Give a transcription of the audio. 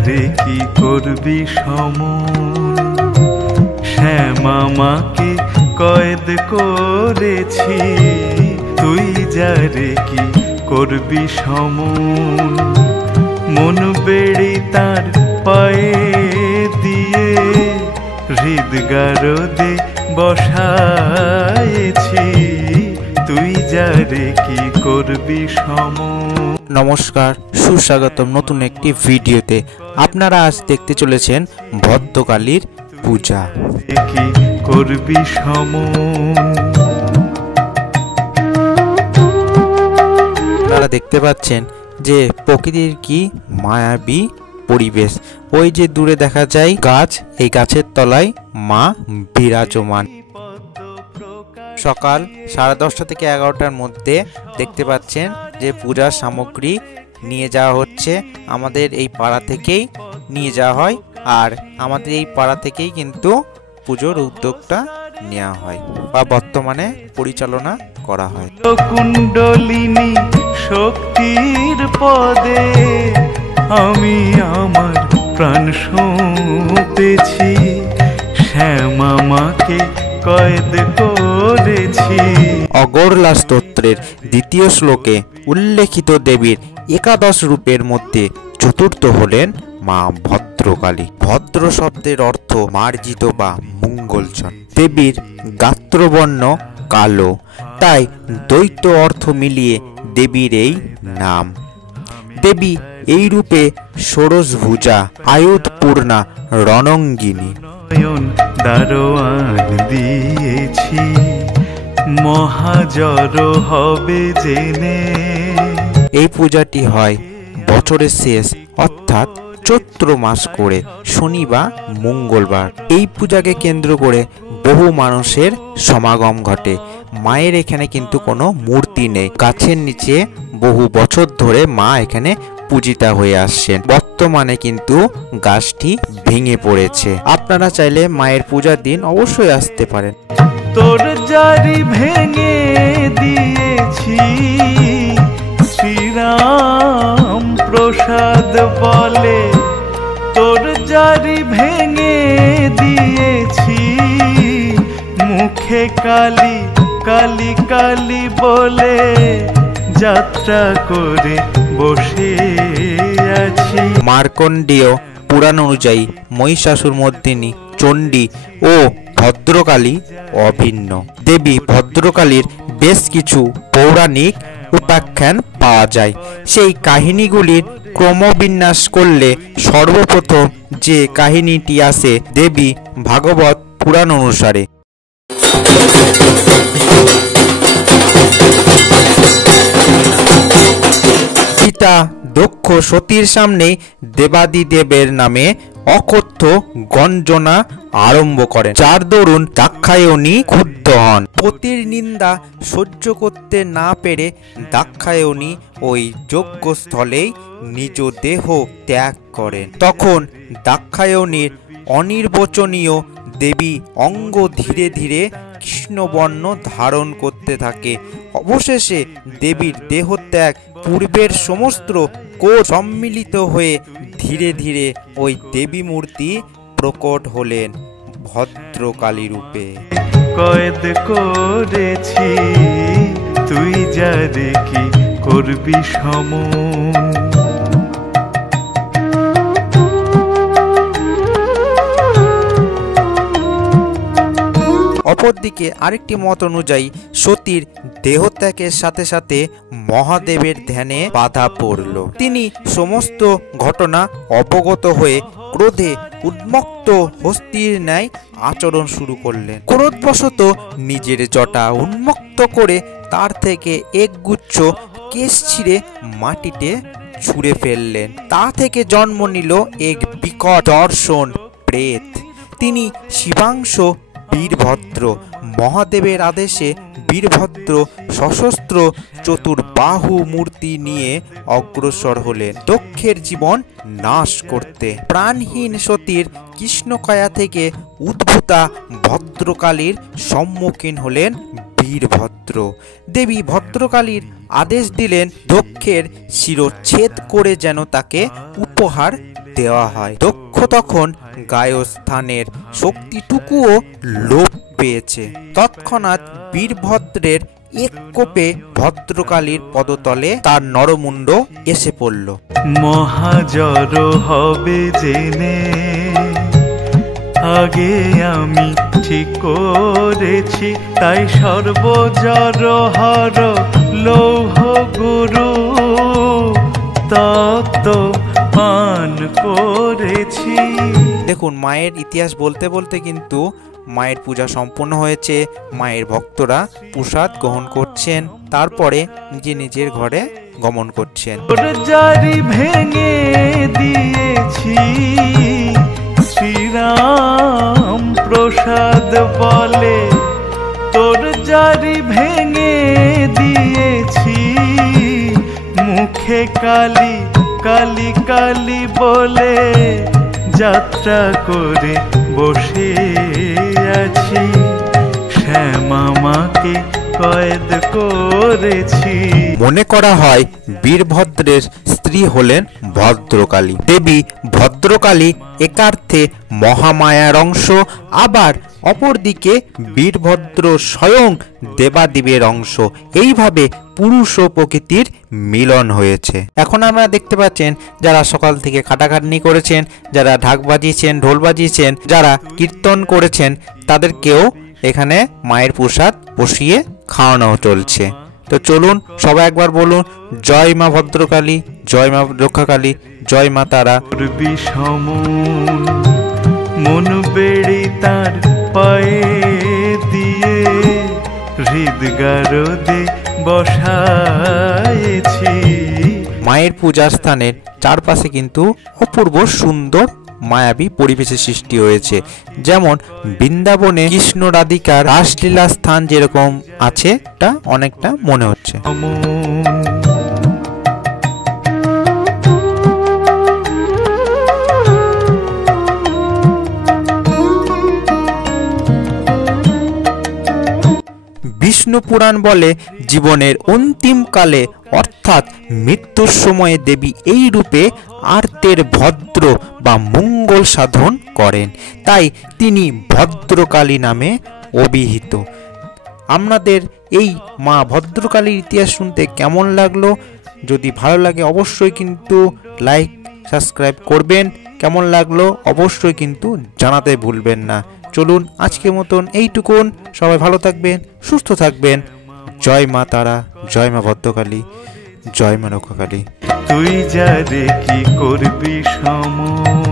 যারে কি করবি সমন, শ্যামামাকে কয়েদ করেছি, তুই যারে কি করবি সমন। মন বেড়ে তার পায়ে দিয়ে হৃদগারদে বসায়েছি, তুই যারে কি করবি সমন। নমস্কার, সুস্বাগতম নতুন একটি ভিডিওতে। আপনারা আজ দেখতে চলেছেন ভদ্রকালীর পূজা। কি করবি সমন। আপনারা দেখতে পাচ্ছেন যে প্রকৃতির কি মায়াবী পরিবেশ। ওই যে দূরে দেখা যায় গাছ, এই গাছের তলায় মা বিরাজমান। সকাল 10:30 থেকে 11টার মধ্যে দেখতে পাচ্ছেন যে পূজার সামগ্রী নিয়ে যাওয়া হচ্ছে। আমাদের এই পাড়া থেকেই নিয়ে যাওয়া হয়, আর আমাদের এই পাড়া থেকেই কিন্তু পুজোর উদ্যোগটা নেওয়া হয় বা বর্তমানে পরিচালনা করা হয়। কুণ্ডলিনী শক্তির পদে আমি আমার প্রাণ সঁপেছি, শ্যামামাকে কয়েদ করেছি। অগরলা স্তোত্রের 2য় শ্লোকে উল্লেখিত দেবীর 11 রূপের মধ্যে চতুর্থ হলেন মা ভদ্রকালী। ভদ্র শব্দের অর্থ মার্জিত বা মঙ্গলজন। দেবীর গাত্রবর্ণ কালো, তাই দ্বৈত অর্থ মিলিয়ে দেবীর এই নাম। দেবী এই রূপে ষোড়শভুজা, আয়ুধপূর্ণা, রণঙ্গিনী। দারোয়ান দিয়েছি মহাজর হবে জেনে। এই পূজাটি হয় বছরের শেষ অর্থাৎ চৈত্র মাস করে শনি বা মঙ্গলবার। এই পূজাকে কেন্দ্র করে বহু মানুষের সমাগম ঘটে। মায়ের এখানে কিন্তু কোনো মূর্তি নেই, গাছের নিচে বহু বছর ধরে মা এখানে পূজিতা হয়ে আসছেন। বর্তমানে কিন্তু গাছটি ভেঙে পড়েছে। আপনারা চাইলে মায়ের পূজার দিন অবশ্যই আসতে পারেন। তোর জারি ভেঙে দিয়েছি, শ্রীরাম প্রসাদ বলে। তোর জারি ভেঙে দিয়েছি, মুখে কালী কালী কালী বলে যাত্রা করে বসে আছি। মার্কণ্ডেয় পুরাণ অনুযায়ী মহিষাসুরমর্দিনী, চণ্ডী ও ভদ্রকালী অভিন্ন। দেবী ভদ্রকালীর বেশ কিছু পৌরাণিক উপাখ্যান পাওয়া যায়। সেই কাহিনীগুলির ক্রমবিন্যাস করলে সর্বপ্রথম যে কাহিনীটি আসে দেবী ভাগবত পুরাণ অনুসারে। পিতা দক্ষ সতীর সামনে দেবাদিদেবের নামে অকথ্য গঞ্জনা আরম্ভ করেন, যার দরুন দাক্ষায়ণী ক্ষুব্ধ হন। পতির নিন্দা সহ্য করতে না পেরে দাক্ষায়ণী ওই যজ্ঞস্থলেই নিজ দেহ ত্যাগ করেন। তখন দাক্ষায়ণীর অনির্বচনীয় দেবী অঙ্গ ধীরে ধীরে কৃষ্ণবর্ণ ধারণ করতে থাকে। অবশেষে দেবীর দেহত্যাগ পূর্বের সমস্ত কোষ সম্মিলিত হয়ে ধীরে ধীরে ওই দেবী মূর্তি প্রকট হলেন ভদ্রকালী রূপে। কয়েদ করেছি, তুই যারে কি করবি সমন। অপরদিকে আরেকটি মত অনুযায়ী সতীর দেহত্যাগের সাথে সাথে মহাদেবের ধ্যানে বাধা পড়ল। তিনি সমস্ত ঘটনা অবগত হয়ে ক্রোধে উন্মত্ত হস্তির ন্যায় আচরণ শুরু করলেন। ক্রোধবশত নিজের জটা উন্মুক্ত করে তার থেকে একগুচ্ছ কেশ ছিঁড়ে মাটিতে ছুঁড়ে ফেললেন। তা থেকে জন্ম নিল এক বিকট দর্শন প্রেত। তিনি শিবাংশ বীরভদ্র। মহাদেবের আদেশে বীরভদ্র সশস্ত্র চতুর্বাহু মূর্তি নিয়ে অগ্রসর হলেন দক্ষের জীবন নাশ করতে। প্রাণহীন সতীর কৃষ্ণকায়া থেকে উদ্ভূতা ভদ্রকালীর সম্মুখীন হলেন বীরভদ্র। দেবী ভদ্রকালীর আদেশ দিলেন দক্ষের শিরচ্ছেদ করে যেন তাকে উপহার দেওয়া হয়। দক্ষ তখন গায়স্থানের শক্তিটুকুও লোপ পেয়েছে। তৎক্ষণাৎ বীরভদ্রের এক কোপে ভদ্রকালীর পদতলে তার নরমুণ্ড এসে পড়ল। মহাজর হবে জেনে আগে আমি ঠিক করেছি, তাই সর্বজর হর লৌহ গুরু তত্ত্ব পান করেছি। দেখুন, মায়ের ইতিহাস বলতে বলতে কিন্তু মায়ের পূজা সম্পন্ন হয়েছে। মায়ের ভক্তরা প্রসাদ গ্রহণ করছেন, তারপরে নিজের ঘরে গমন করছেন। জারি ভেঙে দিয়েছি শ্রীরাম প্রসাদ বলে, তোর জারি ভেঙে দিয়েছি মুখে কালি কালি কালি বলে, যাত্রা করে বসে আছি শ্যামামাকে কয়েদ করেছি। মনে করা হয় বীরভদ্রের স্ত্রী হলেন ভদ্রকালী। দেবী ভদ্রকালী একার্থে মহামায়ার অংশ, আবার অপরদিকে বীরভদ্র স্বয়ং দেবাদেবীর অংশ। এইভাবে পুরুষ ও প্রকৃতির মিলন হয়েছে। এখন আমরা দেখতে পাচ্ছেন যারা সকাল থেকে খাটাখাটনি করেছেন, যারা ঢাক বাজিয়েছেন, ঢোল বাজিয়েছেন, যারা কীর্তন করেছেন, তাদেরকেও এখানে মায়ের প্রসাদ বসিয়ে খাওয়ানো চলছে। তো চলুন সবাই একবার বলুন, জয় মা ভদ্রকালী, জয় মা রক্ষাকালী, জয় মা তারা। মন বেড়ে তার পায়ে দিয়ে হৃদগারদে বসায়েছি। মায়ের পূজার স্থানের চারপাশে কিন্তু অপূর্ব সুন্দর মায়াবী পরিবেশের সৃষ্টি হয়েছে। যেমন বৃন্দাবনে কৃষ্ণ রাধিকার রাসলীলা স্থান যেরকম আছে, তা অনেকটা মনে হচ্ছে। বিষ্ণু পুরাণ বলে জীবনের অন্তিম কালে অর্থাৎ মৃত্যুর সময়ে দেবী এই রূপে আর্তের ভদ্র বা মঙ্গল সাধন করেন, তাই তিনি ভদ্রকালী নামে অভিহিত। আপনাদের এই মা ভদ্রকালীর ইতিহাস শুনতে কেমন লাগলো? যদি ভালো লাগে অবশ্যই কিন্তু লাইক সাবস্ক্রাইব করবেন। কেমন লাগলো অবশ্যই কিন্তু জানাতে ভুলবেন না। চলুন আজকের মতন এইটুকুন। সবাই ভালো থাকবেন, সুস্থ থাকবেন। জয় মা তারা, জয় মা ভদ্রকালী, জয় মা রক্ষাকালী। তুই যা রে কি করবি সময়।